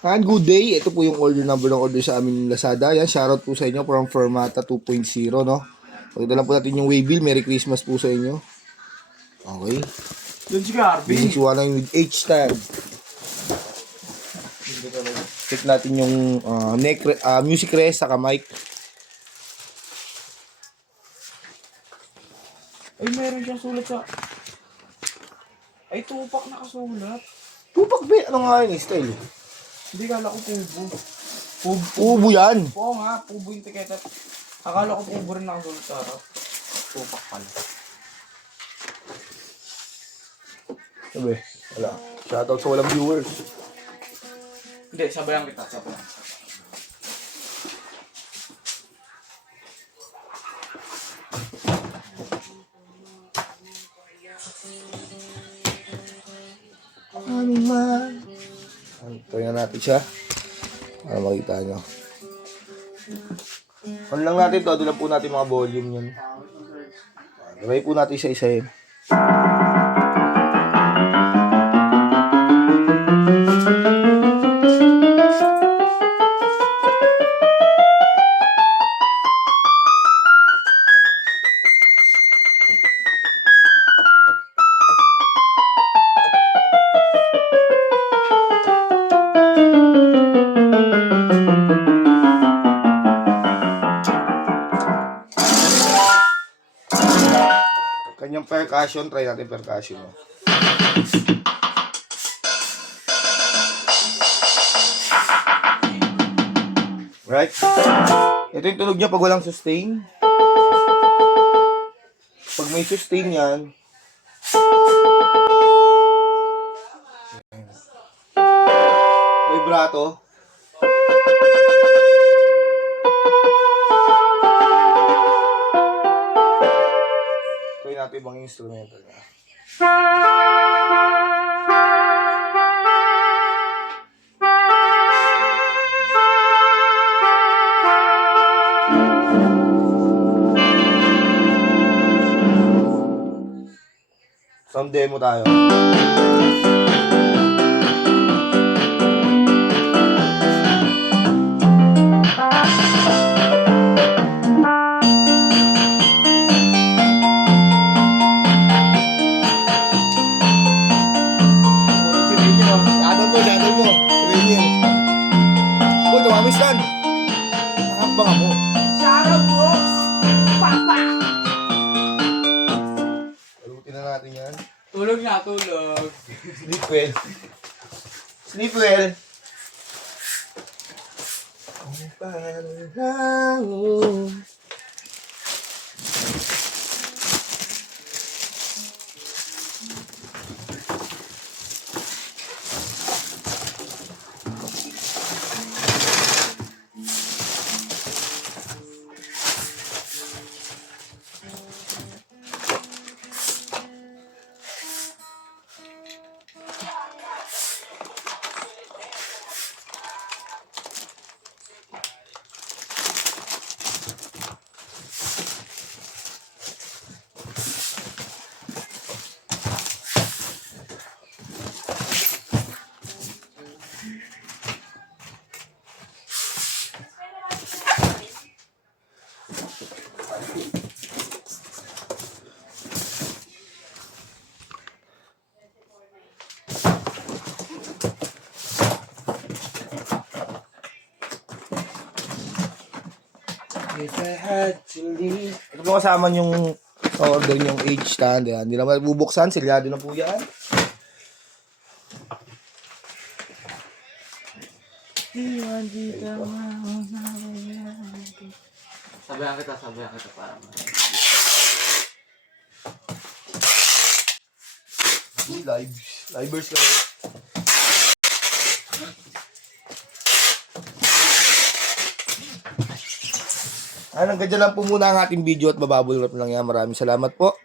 And good day, ito po yung order number ng order sa amin Lazada. Yan, shoutout po sa inyo from Formata 2.0, no? Pagkita lang po natin yung waybill. Merry Christmas po sa inyo. Okay. Doon si Garby. This is one with H-stand. Check natin yung music rest saka mic. Ay, meron siyang sulat sa... Ay, tupak nakasulat. Tupak ba? Ano nga yun? Style. Hindi, kala ko pubo. Ubo yan. Oo nga, pubo yung tiketa. Akala ko pubo rin nakasulat sa harap. Tupak pala. Sabi, wala. Shoutout sa walang viewers. Hindi, sabayan kita. Sabayan. Ano man. Try na natin siya. Para makita nyo. On lang natin to. Doon lang po natin mga volume yun. Try po natin isa-isa yun. Kanyang percussion, try natin percussion. Right? Ito yung tunog niya pag walang sustain. Pag may sustain yan, vibrato. Try natin ibang instrumental niya. Sound demo tayo. Shadow mo. Uy, tumamis yan. Nakakabang mo. Shoutout, Brooks! Papa! Palutin na natin yan. Tulog na, tulog. Sleep well. Sleep well. If I had to leave. Ito po kasama yung order yung H-stand. Hindi naman bubuksan. Silyado na po yan. Sabayan kita para Livers lang. Hanggang dyan lang po muna ang ating video at bababulot lang yan. Maraming salamat po.